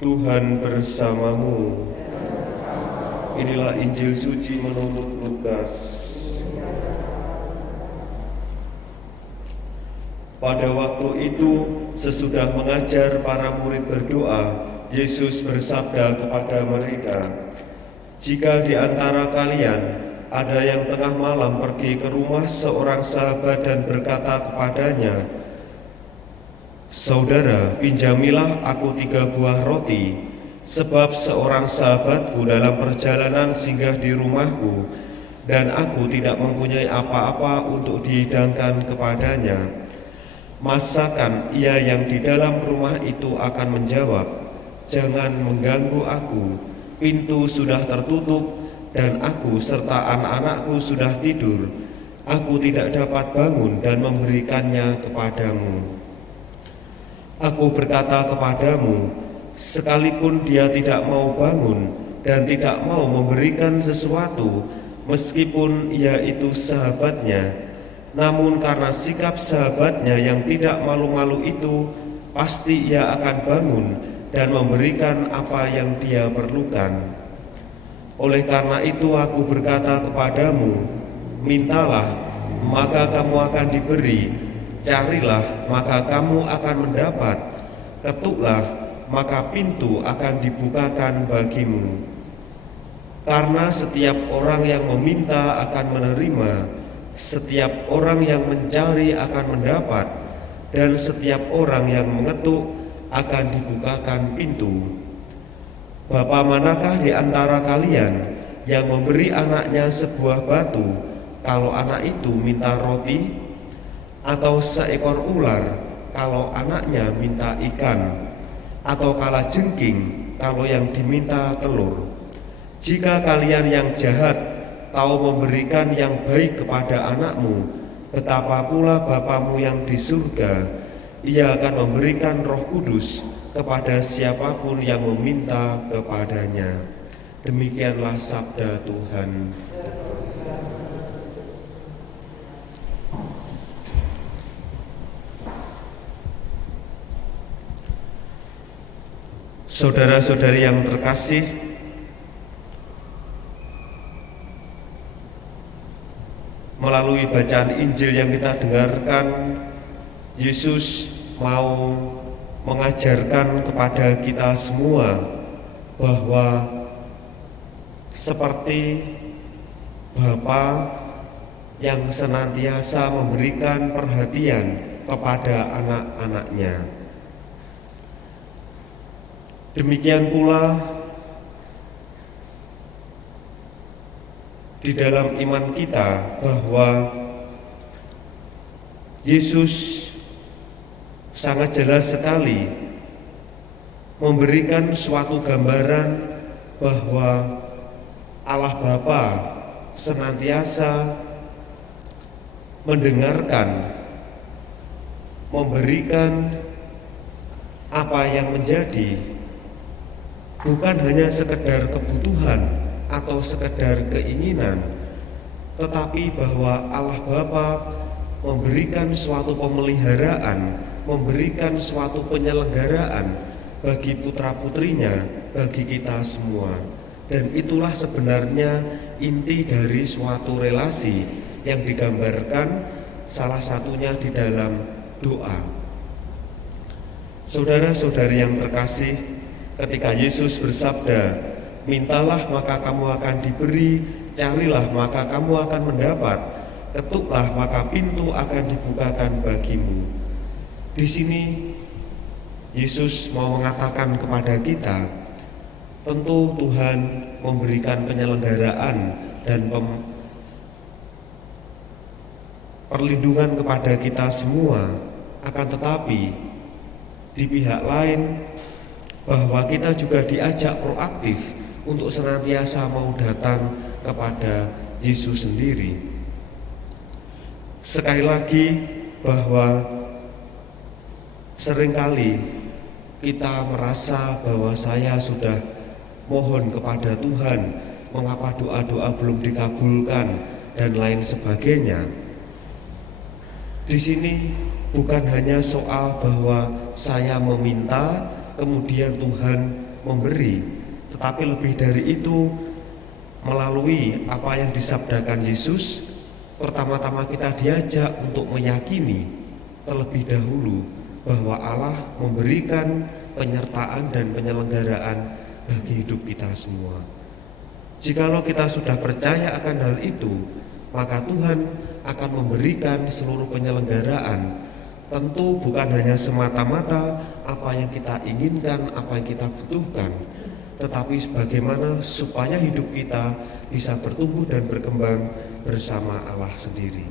Tuhan bersamamu. Inilah Injil suci menurut Lukas. Pada waktu itu, sesudah mengajar para murid berdoa, Yesus bersabda kepada mereka, "Jika di antara kalian ada yang tengah malam pergi ke rumah seorang sahabat dan berkata kepadanya, 'Saudara, pinjamilah aku 3 buah roti, sebab seorang sahabatku dalam perjalanan singgah di rumahku, dan aku tidak mempunyai apa-apa untuk dihidangkan kepadanya.' Masakan ia yang di dalam rumah itu akan menjawab, 'Jangan mengganggu aku, pintu sudah tertutup dan aku serta anak-anakku sudah tidur. Aku tidak dapat bangun dan memberikannya kepadamu.' Aku berkata kepadamu, sekalipun dia tidak mau bangun dan tidak mau memberikan sesuatu, meskipun ia itu sahabatnya, namun karena sikap sahabatnya yang tidak malu-malu itu, pasti ia akan bangun dan memberikan apa yang dia perlukan. Oleh karena itu aku berkata kepadamu, mintalah, maka kamu akan diberi, carilah, maka kamu akan mendapat, ketuklah, maka pintu akan dibukakan bagimu. Karena setiap orang yang meminta akan menerima, setiap orang yang mencari akan mendapat, dan setiap orang yang mengetuk akan dibukakan pintu. Bapa manakah di antara kalian yang memberi anaknya sebuah batu kalau anak itu minta roti, atau seekor ular kalau anaknya minta ikan, atau kalajengking kalau yang diminta telur? Jika kalian yang jahat tahu memberikan yang baik kepada anakmu, betapa pula Bapamu yang di surga, ia akan memberikan Roh Kudus kepada siapapun yang meminta kepadanya." Demikianlah sabda Tuhan. Saudara-saudari yang terkasih, melalui bacaan Injil yang kita dengarkan, Yesus mau mengajarkan kepada kita semua bahwa seperti Bapa yang senantiasa memberikan perhatian kepada anak-anaknya, demikian pula di dalam iman kita bahwa Yesus sangat jelas sekali memberikan suatu gambaran bahwa Allah Bapa senantiasa mendengarkan, memberikan apa yang menjadi bukan hanya sekedar kebutuhan atau sekedar keinginan, tetapi bahwa Allah Bapa memberikan suatu pemeliharaan, memberikan suatu penyelenggaraan bagi putra-putrinya, bagi kita semua. Dan itulah sebenarnya inti dari suatu relasi yang digambarkan salah satunya di dalam doa. Saudara-saudari yang terkasih, ketika Yesus bersabda, "Mintalah maka kamu akan diberi, carilah maka kamu akan mendapat, ketuklah maka pintu akan dibukakan bagimu." Di sini Yesus mau mengatakan kepada kita, tentu Tuhan memberikan penyelenggaraan dan perlindungan kepada kita semua, akan tetapi di pihak lain bahwa kita juga diajak proaktif untuk senantiasa mau datang kepada Yesus sendiri. Sekali lagi bahwa seringkali kita merasa bahwa saya sudah mohon kepada Tuhan, mengapa doa-doa belum dikabulkan dan lain sebagainya. Di sini bukan hanya soal bahwa saya meminta kemudian Tuhan memberi, tetapi lebih dari itu, melalui apa yang disabdakan Yesus, pertama-tama kita diajak untuk meyakini terlebih dahulu bahwa Allah memberikan penyertaan dan penyelenggaraan bagi hidup kita semua. Jikalau kita sudah percaya akan hal itu, maka Tuhan akan memberikan seluruh penyelenggaraan. Tentu bukan hanya semata-mata apa yang kita inginkan, apa yang kita butuhkan, tetapi bagaimana supaya hidup kita bisa bertumbuh dan berkembang bersama Allah sendiri.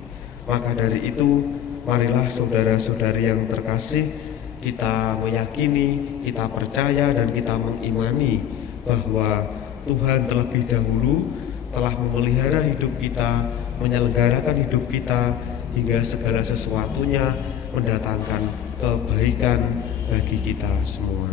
Maka dari itu, marilah saudara-saudari yang terkasih, kita meyakini, kita percaya dan kita mengimani bahwa Tuhan terlebih dahulu telah memelihara hidup kita, menyelenggarakan hidup kita, hingga segala sesuatunya mendatangkan kebaikan bagi kita semua.